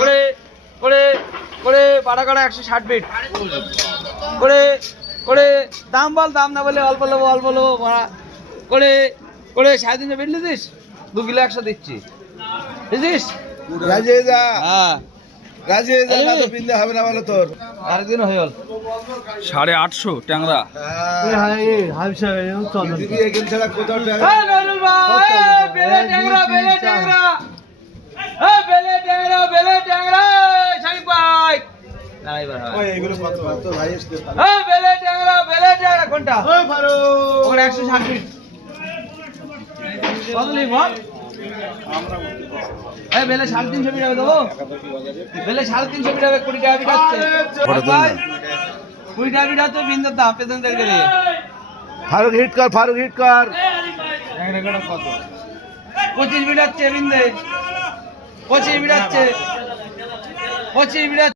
করে করে করে বাড়াগড়া 160 ফিট করে করে দাম বল, দাম না বলে অল্প লোবো অল্প লোবো করে করে 350 ফিট লিছিস, 2 কিলো 100 দিচ্ছি, বুঝিস? রাজি হয়ে যা, হ্যাঁ রাজি হয়ে যা, না তো পিনতে হবে না বলো তোর। আরেকদিন হয়ে গেল 850 ট্যাংরা। দিদি এখান ছাড়া কোথাও টাকা এই নজরুল ভাই, এই বেলে ট্যাংরা, বেলে ট্যাংরা, এই বেলে ট্যাংরা, বেলে ট্যাংরা, শাকিব ভাই না এবার হয়। এগুলো কত তো ভাই আসতে এই বেলে ট্যাংরা, বেলে ট্যাংরা কোনটা? ওই ফারুক, ওখানে 160 ফিট কত লিখ বল? এই বেলে 350 ফিট হবে দেবো, বেলে 350 ফিট হবে, 20 টাকা ফিট হচ্ছে। ভাই 20 টাকা ফিট হচ্ছে, বিন্দুর দাম পেছনদের গেলে ফারুক হিট কর, ফারুক হিট কর। কত 25 ফিট হচ্ছে বিন্দে, 25 ফিট হচ্ছে, 25 ফিট